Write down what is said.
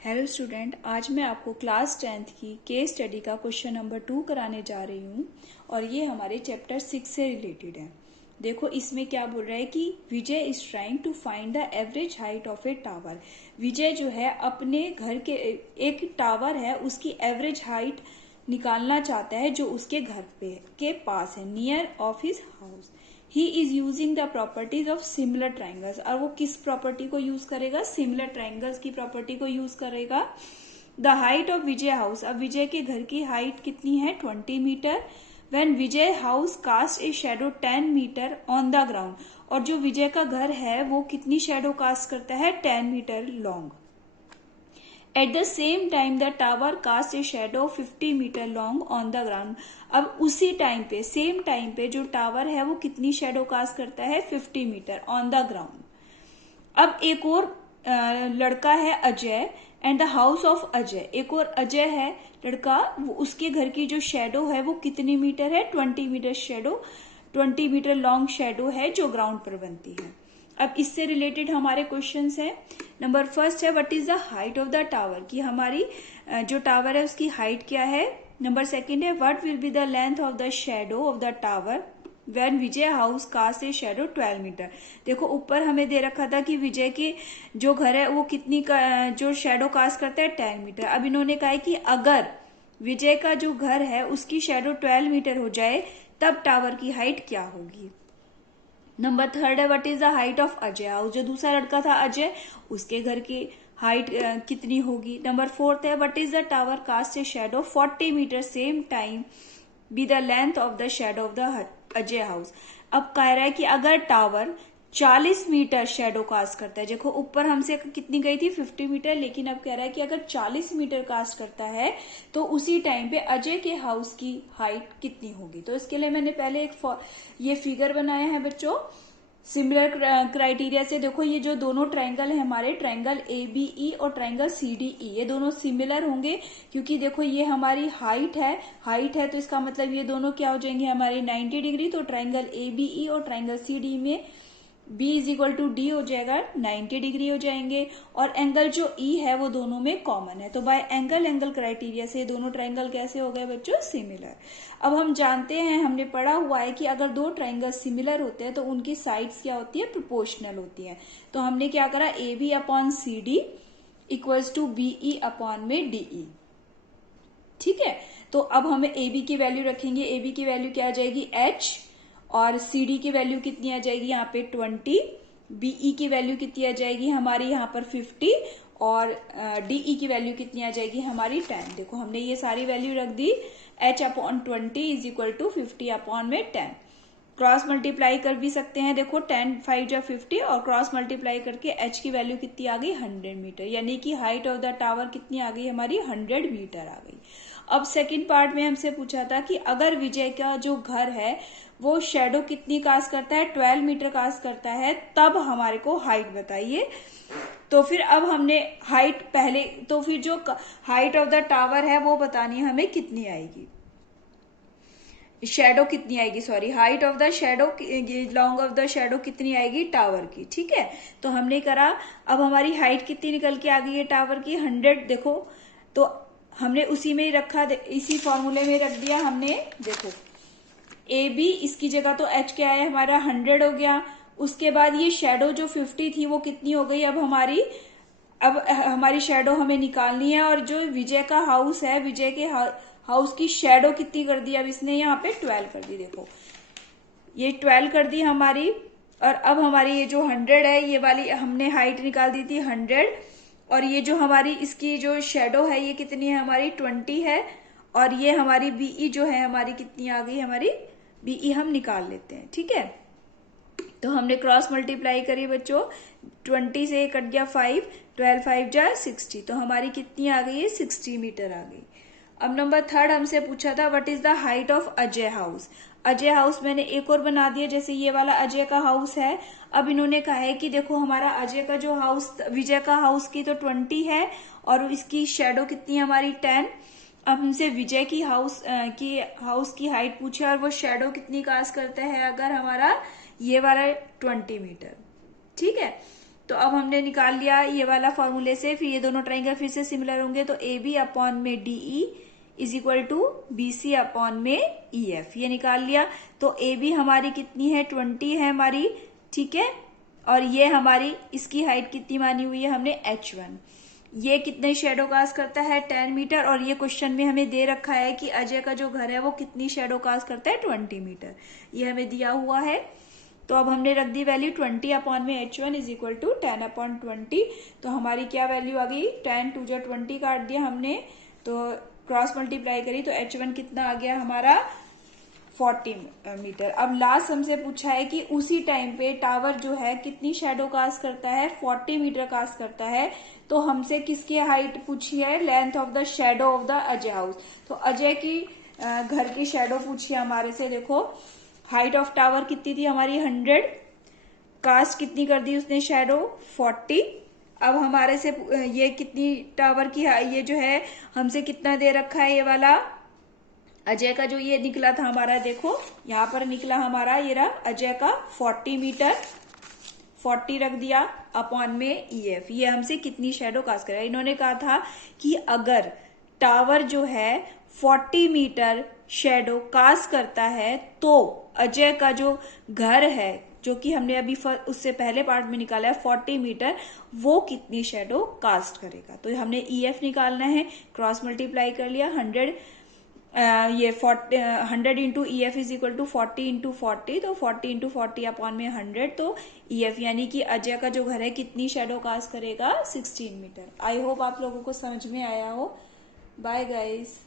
Hello student, आज मैं आपको क्लास 10th की केस स्टडी का क्वेश्चन नंबर 2 कराने जा रही हूँ और ये हमारे चैप्टर 6 से रिलेटेड है। देखो इसमें क्या बोल रहा है कि Vijay is trying to find the average height of a tower. Vijay जो है अपने घर के एक टावर है उसकी एवरेज हाइट निकालना चाहता है जो उसके घर पे के पास है, near of his house. He is using the properties of similar triangles. और वो किस प्रॉपर्टी को यूज करेगा? सिमिलर ट्राइंगल्स की प्रॉपर्टी को यूज करेगा। The height of Vijay house, अब विजय के घर की हाइट कितनी है? 20 metre. When Vijay house cast a shadow 10 metre on the ground, और जो विजय का घर है वो कितनी शेडो कास्ट करता है? 10 metre long. At the same time the tower cast a shadow 50 metre long on the ground. अब उसी टाइम पे, सेम टाइम पे जो टावर है वो कितनी शेडो कास्ट करता है? 50 मीटर ऑन द ग्राउंड। अब एक और लड़का है Ajay and the house of Ajay. एक और अजय है लड़का, उसके घर की जो शेडो है वो कितनी मीटर है? 20 metre shadow, 20 metre long shadow है जो ग्राउंड पर बनती है। अब इससे रिलेटेड हमारे क्वेश्चंस हैं। नंबर फर्स्ट है what is the height of the tower, कि हमारी जो टावर है उसकी हाइट क्या है। नंबर सेकंड है what will be the length of the shadow of the tower when Vijay house cast a shadow 12 metre. देखो ऊपर हमें दे रखा था कि विजय की जो घर है वो कितनी जो शेडो कास्ट करता है 10 मीटर। अब इन्होंने कहा है कि अगर विजय का जो घर है उसकी शेडो 12 मीटर हो जाए तब टावर की हाइट क्या होगी। नंबर थर्ड है what is the height of Ajay house, जो दूसरा लड़का था अजय उसके घर की हाइट कितनी होगी। नंबर फोर्थ है what is the tower cast a shadow 40 metre same time be the length of the shadow of the Ajay house. अब कह रहा है कि अगर टावर 40 मीटर शेडो कास्ट करता है, देखो ऊपर हमसे कितनी गई थी? 50 मीटर, लेकिन अब कह रहा है कि अगर 40 मीटर कास्ट करता है तो उसी टाइम पे अजय के हाउस की हाइट कितनी होगी। तो इसके लिए मैंने पहले ये फिगर बनाया है बच्चों सिमिलर क्राइटेरिया से। देखो ये जो दोनों ट्राइंगल है हमारे, ट्राइंगल ABE और ट्राइंगल CDE, ये दोनों सिमिलर होंगे क्योंकि देखो ये हमारी हाइट है तो इसका मतलब ये दोनों क्या हो जाएंगे हमारे 90 डिग्री। तो ट्राइंगल ABE और ट्राइंगल CDE में B is equal to D हो जाएगा, 90 डिग्री हो जाएंगे। और एंगल जो E है वो दोनों में कॉमन है, तो बाय एंगल क्राइटेरिया से दोनों ट्राइंगल कैसे हो गए बच्चों? सिमिलर। अब हम जानते हैं, हमने पढ़ा हुआ है कि अगर दो ट्राइंगल सिमिलर होते हैं तो उनकी साइड्स क्या होती है? प्रोपोर्शनल होती है। तो हमने क्या करा? AB upon CD equals to BE upon में DE। ठीक है, तो अब हमें AB की वैल्यू रखेंगे। AB की वैल्यू क्या आ जाएगी? H, और CD की वैल्यू कितनी आ जाएगी यहाँ पे? 20। BE की वैल्यू कितनी आ जाएगी हमारी यहाँ पर? 50। और DE की वैल्यू कितनी आ जाएगी हमारी? 10। देखो हमने ये सारी वैल्यू रख दी। H upon 20 is equal to 50 upon में 10। क्रॉस मल्टीप्लाई कर भी सकते हैं। देखो 10 5 जा 50 और क्रॉस मल्टीप्लाई करके H की वैल्यू कितनी आ गई? 100 मीटर, यानी कि हाइट ऑफ द टावर कितनी आ गई हमारी? 100 मीटर आ गई। अब सेकंड पार्ट में हमसे पूछा था कि अगर विजय का जो घर है वो शेडो कितनी कास्ट करता है? 12 मीटर कास्ट करता है, तब हमारे को हाइट बताइए। तो फिर अब हमने हाइट पहले, तो फिर जो हाइट ऑफ द टावर है वो बतानी है हमें कितनी आएगी, शेडो कितनी आएगी, sorry, height of the shadow, long off the shadow कितनी आएगी टावर की। ठीक है, तो हमने करा। अब हमारी हाइट कितनी निकल के आ गई है टावर की? 100। देखो तो हमने उसी में ही रखा, इसी फॉर्मूले में रख दिया हमने। देखो AB, इसकी जगह तो H क्या है हमारा? 100 हो गया। उसके बाद ये शेडो जो 50 थी वो कितनी हो गई अब हमारी? अब हमारी शेडो हमें निकालनी है, और जो विजय का हाउस है, विजय के हाउस की शेडो कितनी कर दी? अब इसने यहाँ पे 12 कर दी। देखो ये 12 कर दी हमारी। और अब हमारी ये जो 100 है, ये वाली हमने हाइट निकाल दी थी 100, और ये जो हमारी इसकी जो शेडो है ये कितनी है हमारी? 20 है। और ये हमारी BE जो है हमारी कितनी आ गई हमारी? BE हम निकाल लेते हैं। ठीक है, तो हमने क्रॉस मल्टीप्लाई करी बच्चों, 20 से कट गया 5, 12 5 जा 60, तो हमारी कितनी आ गई है? 60 मीटर आ गई। अब नंबर थर्ड हमसे पूछा था what is the height of Ajay house. Ajay house मैंने एक और बना दिया, जैसे ये वाला अजय का हाउस है। अब इन्होंने कहा है कि देखो हमारा अजय का जो हाउस, विजय का हाउस की तो 20 है और इसकी शेडो कितनी है हमारी? 10। अब हमसे विजय की हाउस की हाइट पूछे और वो शेडो कितनी कास्ट करता है अगर हमारा ये वाला 20 मीटर। ठीक है, तो अब हमने निकाल लिया ये वाला फॉर्मूले से, फिर ये दोनों ट्राइंगल फिर से सिमिलर होंगे, तो ए बी अपॉन में DE is equal to BC upon में EF, ये निकाल लिया। तो ए बी हमारी कितनी है, 20 है हमारी, ठीक है, और ये हमारी इसकी हाइट कितनी मानी हुई है हमने, H1। ये कितने शेडो कास्ट करता है, 10 मीटर, और ये क्वेश्चन में हमें दे रखा है कि अजय का जो घर है वो कितनी शेडो कास्ट करता है, 20 मीटर, ये हमें दिया हुआ है। तो अब हमने रख दी वैल्यू 20 अपॉन में H1 is equal to 10 upon 20, तो हमारी क्या वैल्यू आ गई, 10 2 जा 20 काट दिया हमने, तो क्रॉस मल्टीप्लाई करी तो H1 कितना आ गया हमारा, 40 मीटर। अब लास्ट हमसे पूछा है कि उसी टाइम पे टावर जो है कितनी शेडो कास्ट करता है, 40 मीटर कास्ट करता है। तो हमसे किसकी हाइट पूछी है, length of the shadow of the Ajay house. तो अजय की घर की शेडो पूछी है हमारे से। देखो हाइट ऑफ टावर कितनी थी हमारी, 100, कास्ट कितनी कर दी उसने शेडो, 40। अब हमारे से ये कितनी टावर की, ये जो है हमसे कितना दे रखा है, ये वाला अजय का जो ये निकला था हमारा, देखो यहाँ पर निकला हमारा, ये रहा अजय का 40 मीटर, 40 रख दिया अपॉन में EF, ये हमसे कितनी शेडो कास्ट करेगा। इन्होंने कहा था कि अगर टावर जो है 40 मीटर शेडो कास्ट करता है तो अजय का जो घर है, जो कि हमने अभी उससे पहले पार्ट में निकाला है 40 मीटर, वो कितनी शेडो कास्ट करेगा। तो हमने EF निकालना है, क्रॉस मल्टीप्लाई कर लिया, 100 ये 100 into EF is equal to 40 into 40, तो 40 इंटू 40 अपॉन में 100, तो EF यानी कि अजय का जो घर है कितनी शेडो कास्ट करेगा, 16 मीटर। आई होप आप लोगों को समझ में आया हो। Bye guys.